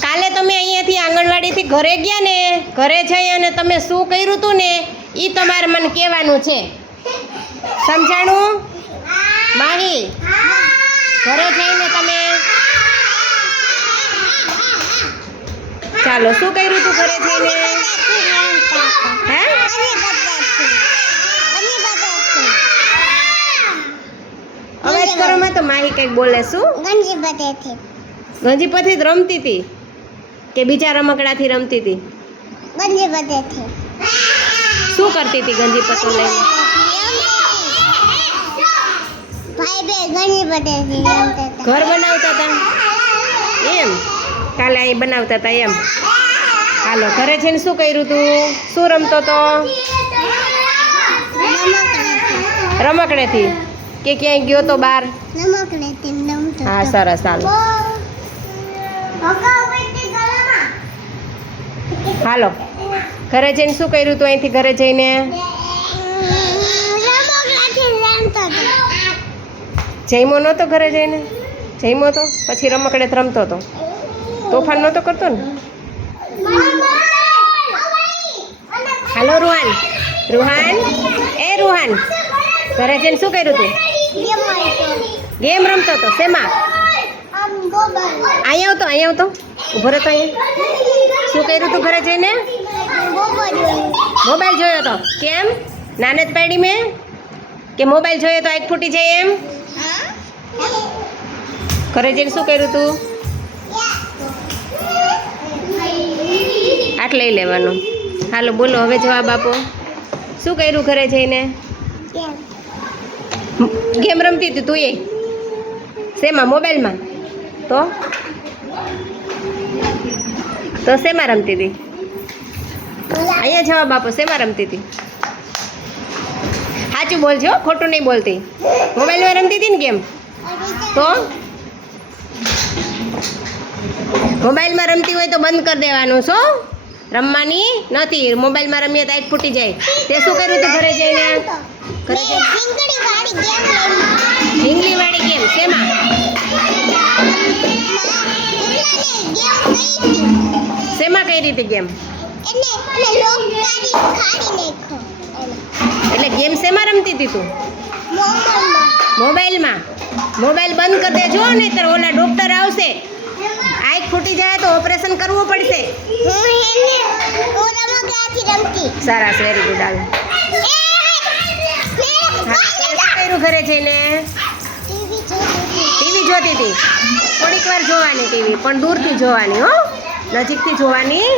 કાલે તમે અહીંયાથી આંગણવાડીથી ઘરે ગયા ને ઘરે જઈ અને તમે શું કર્યું હતું ને એ તમારે મને કહેવાનું છે. સમજાણું? માહી ઘરે જઈને તમે ચાલો શું કર્યું હતું ઘરે જઈને? હે? અવાજ કરો માં તો માહી કંઈક બોલે શું? ગંજી બધેથી ગંજીપથી જ રમતી હતી. કે બીજા રમકડાથી રમતી હતી? ગંજી બધેથી શું કરતી હતી ગંજીપતો લઈને? ભાઈ બે ગંજી ઘર બનાવતા હતા? એમ? કાલે અહીં બનાવતા હતા એમ? હાલો ઘરે જઈને શું કર્યું તું? શું રમતો તો રમકડેથી? કે ક્યાંય ગયો તો બહાર? હા સરસ હાલો. હાલો. ઘરે જઈને શું કર્યું તું અહીંથી ઘરે જઈને? જઈમો નહોતો ઘરે જઈને? જઈમો તો? પછી રમકડે રમતો હતો. તોફાન નહોતો કરતો ને? હાલો રૂહાન. રૂહાન? એ રૂહાન ઘરે જઈને શું કર્યું તું? ગેમ રમતો હતો. શેમાં? અહીંયા આવતો અહીંયા આવતો. ઊભો રહેતો અહીંયા. શું કર્યું તું ઘરે જઈને? મોબાઈલ જોયો તો. કેમ? નાને પાડી મેં. કે મોબાઈલ જોયો તો આંખ ફૂટી જાય એમ? ઘરે જઈને શું કર્યું તું? આટ લઈ લેવાનું. હાલો, બોલો, હવે જવાબ આપો. શું કર્યું ઘરે જઈને? ગેમ રમતી હતી તું એ? શેમાં? મોબાઈલમાં? તો? તો શેમાં રમતી હતી? અહીંયા જવાબ આપો શેમાં રમતી હતી? સાચું બોલજો ખોટું નહીં બોલતી. મોબાઈલમાં રમતી હતી ને ગેમ? તો? મોબાઈલમાં રમતી હોય તો બંધ કરી દેવાનું શું? રમવાની નથી. મોબાઈલમાં રમીએ તો ફૂટી જાય. તે શું કર્યું હતું ઘરે જઈને? ઘરે જઈને? ઢીંગલી વાળી ગેમ શેમાં? કઈ રીતે ગેમ? એટલે ગેમ શેમાં રમતી હતી તું? મોબાઈલમાં. મોબાઈલ બંધ કરી દેજો તો ઓલા ડોક્ટર આવશે. આંખ ફૂટી જાય તો ઓપરેશન કરવું પડશે. સરસ વેરી ગુડ શું કર્યું ઘરે જઈને? ટીવી જોતી હતી. થોડીક વાર જોવાની ટીવી પણ દૂરથી જોવાની હો. નજીકથી જોવાની